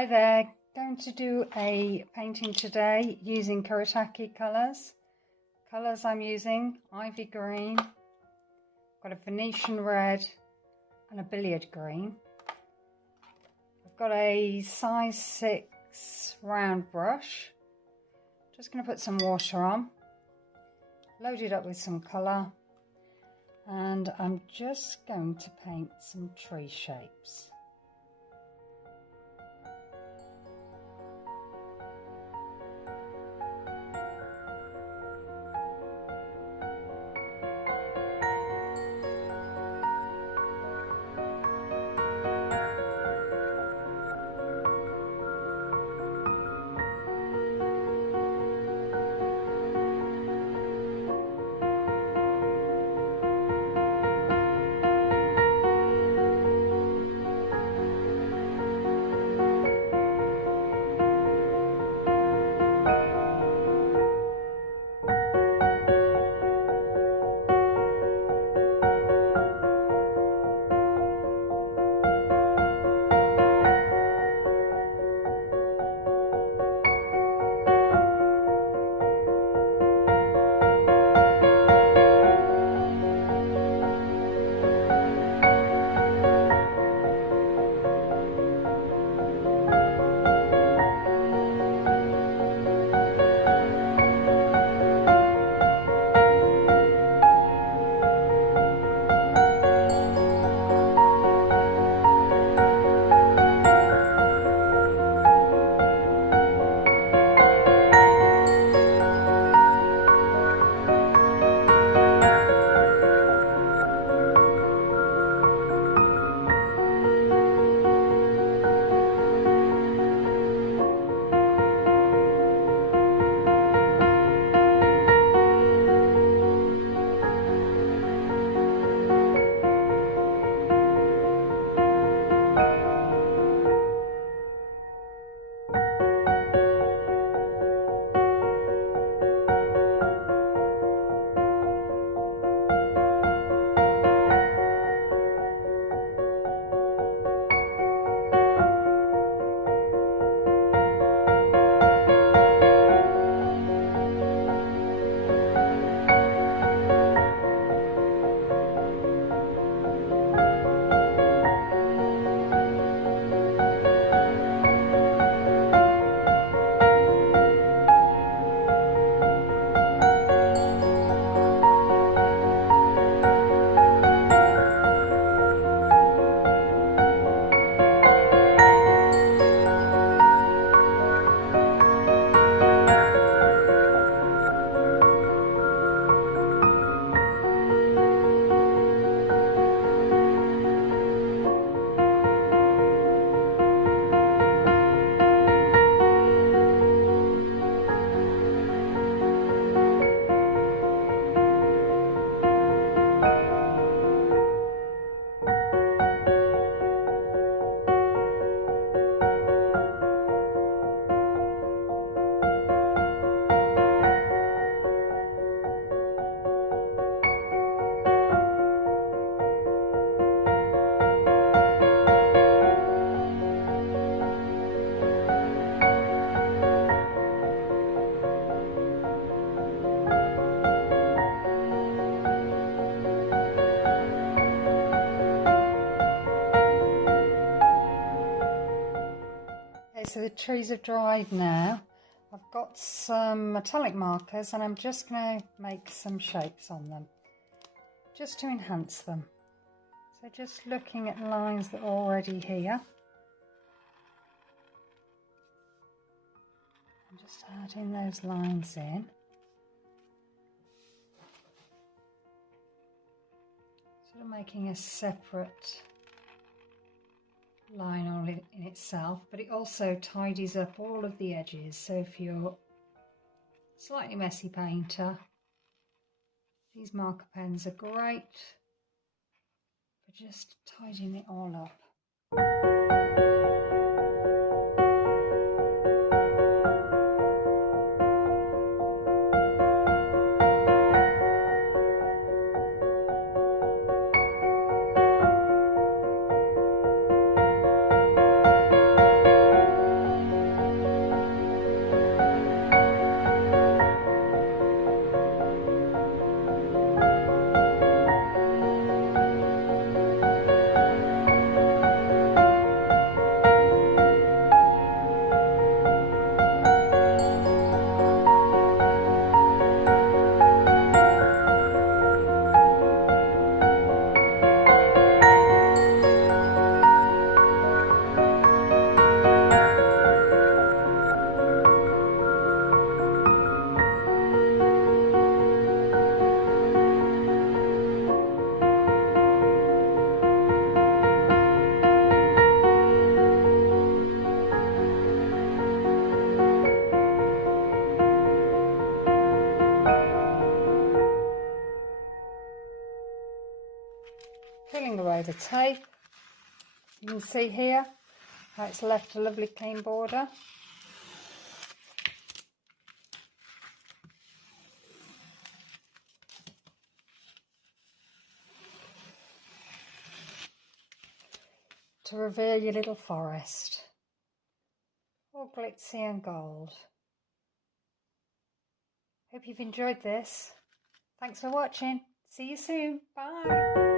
Hi there, going to do a painting today using Kuretake colours. Colours I'm using, ivy green, got a Venetian red and a billiard green. I've got a size 6 round brush. Just going to put some water on, load it up with some colour, and I'm just going to paint some tree shapes. So the trees have dried now. I've got some metallic markers and I'm just going to make some shapes on them just to enhance them. So just looking at lines that are already here and just adding those lines in. Sort of making a separate line on it in itself, but it also tidies up all of the edges. So if you're a slightly messy painter, these marker pens are great for just tidying it all up. apply the tape. You can see here how it's left a lovely clean border. To reveal your little forest, all glitzy and gold. Hope you've enjoyed this. Thanks for watching. See you soon. Bye.